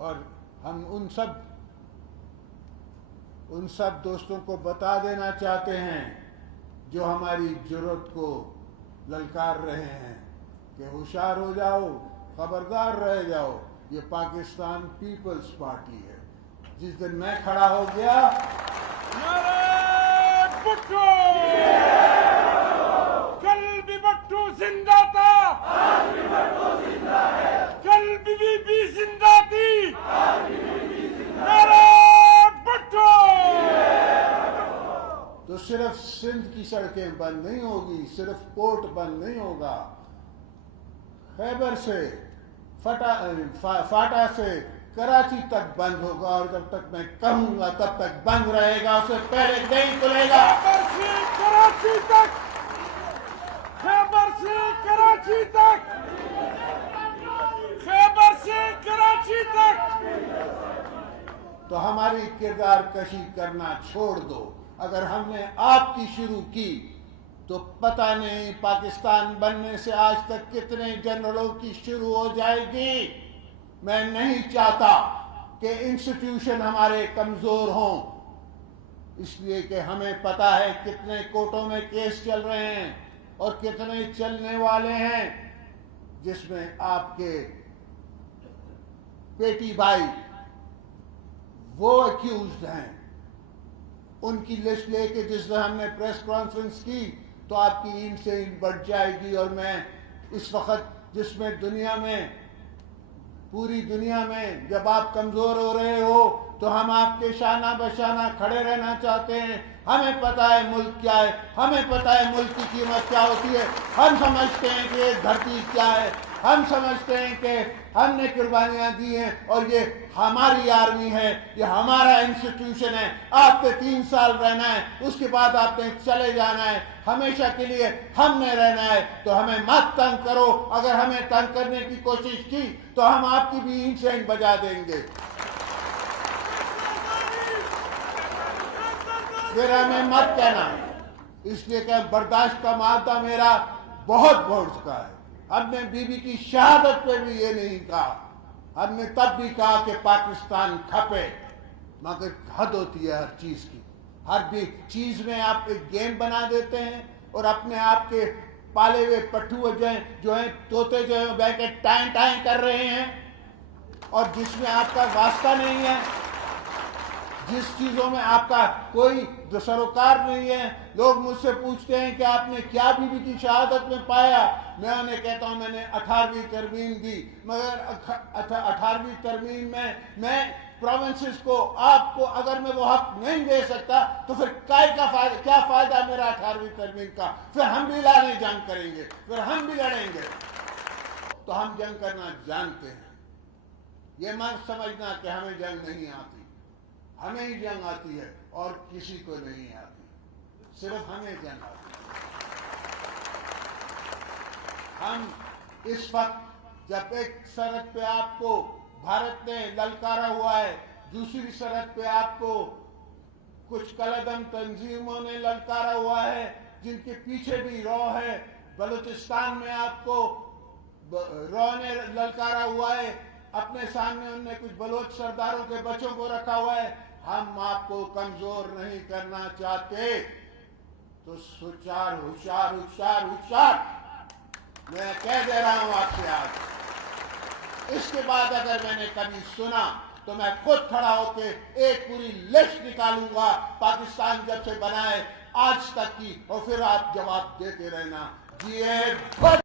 اور ہم ان سب دوستوں کو بتا دینا چاہتے ہیں جو ہماری جرأت کو للکار رہے ہیں کہ ہوشیار ہو جاؤ، خبردار رہ جاؤ، یہ پاکستان پیپلز پارٹی ہے۔ جس دن میں کھڑا ہو گیا، نعرہ بھٹو، کل بھی بھٹو زندہ تھا، آج بھی بھٹو زندہ ہے، کل بھی بی بی زندہ تھی، آج بھی بی بی زندہ ہے، نعرہ بھٹو۔ تو صرف سندھ کی سڑکیں بند نہیں ہوگی، صرف پورٹ بند نہیں ہوگا، خیبر سے فاٹا سے کراچی تک بند ہوگا، اور جب تک میں کہوں گا تب تک بند رہے گا، اسے پہلے نہیں کھلے گا۔ خیبر سے کراچی تک، خیبر سے کراچی تک، خیبر سے کراچی تک۔ تو ہماری کردار کشی کرنا چھوڑ دو۔ اگر ہم نے آپ کی شروع کی تو پتہ نہیں پاکستان بننے سے آج تک کتنے جنرلوں کی شروع ہو جائے گی۔ میں نہیں چاہتا کہ انسٹیٹیوشن ہمارے کمزور ہوں، اس لیے کہ ہمیں پتہ ہے کتنے کورٹوں میں کیس چل رہے ہیں اور کتنے چلنے والے ہیں، جس میں آپ کے پیٹی بھائی وہ ایکیوزڈ ہیں۔ ان کی لسٹ لے کے جس دن ہم نے پریس کانفرنس کی تو آپ کی اینٹ سے اینٹ بڑھ جائے گی، اور میں اس وقت جس میں دنیا میں، پوری دنیا میں جب آپ کمزور ہو رہے ہو تو ہم آپ کے شانہ بشانہ کھڑے رہنا چاہتے ہیں۔ ہمیں پتہ ہے ملک کیا ہے، ہمیں پتہ ہے ملک کی قیمت کیا ہوتی ہے، ہم سمجھتے ہیں کہ یہ دھرتی کیا ہے، ہم سمجھتے ہیں کہ ہم نے قربانیاں دی ہیں اور یہ ہماری آرمی ہے، یہ ہمارا انسٹیٹیوشن ہے۔ آپ کے 3 سال رہنا ہے، اس کے بعد آپ نے چلے جانا ہے، ہمیشہ کے لیے ہم نے رہنا ہے، تو ہمیں مت تنگ کرو۔ اگر ہمیں تنگ کرنے کی کوشش کی تو ہم آپ کی بھی اینٹ سے اینٹ بجا دیں گے۔ پھر ہمیں مت کہنا، اس لیے کہ برداشت کا معاہدہ میرا بہت بڑھ چکا ہے۔ ہم نے بی بی کی شہادت پہ بھی یہ نہیں کہا، ہم نے تب بھی کہا کہ پاکستان کھپے، مگر حد ہوتی ہے ہر چیز کی۔ ہر بھی چیز میں آپ ایک گیم بنا دیتے ہیں اور اپنے آپ کے پالے ہوئے پٹھو جو ہیں طوطے جو ہیں بیٹھ کے ٹائیں ٹائیں کر رہے ہیں، اور جس میں آپ کا واسطہ نہیں ہے، جس چیزوں میں آپ کا کوئی سروکار نہیں ہے۔ لوگ مجھ سے پوچھتے ہیں کہ آپ نے کیا بی بی کی شہادت میں پایا، میں انہیں کہتا ہوں میں نے 18ویں ترمیم دی، مگر 18ویں ترمیم میں پروونسز کو، آپ کو اگر میں وہ حق نہیں دے سکتا تو پھر کیا فائدہ میرا 18ویں ترمیم کا؟ پھر ہم بھی لڑیں جنگ کریں گے، پھر ہم بھی لڑیں گے۔ تو ہم جنگ کرنا جانتے ہیں، یہ مت سمجھنا کہ ہمیں جنگ نہیں آتی، ہمیں ہی جنگ آتی ہے اور کسی کو نہیں آتی، صرف ہمیں جنگ آتی ہے۔ ہم اس وقت جب ایک سرحد پہ آپ کو بھارت نے للکارا ہوا ہے، دوسری سرحد پہ آپ کو کچھ کالعدم تنظیموں نے للکارا ہوا ہے جن کے پیچھے بھی رو ہے، بلوچستان میں آپ کو رو نے للکارا ہوا ہے، اپنے سامنے انہوں نے کچھ بلوچ سرداروں کے بچوں کو رکھا ہوا ہے۔ ہم آپ کو کمزور نہیں کرنا چاہتے، تو ہوشیار ہوشیار ہوشیار ہوشیار، میں کہہ دے رہا ہوں آپ سے آج۔ اس کے بعد اگر میں نے کبھی سنا تو میں خود کھڑا ہو کے ایک پوری لسٹ نکالوں گا پاکستان جب سے بنا ہے آج تک کی، اور پھر آپ جواب دیتے رہنا۔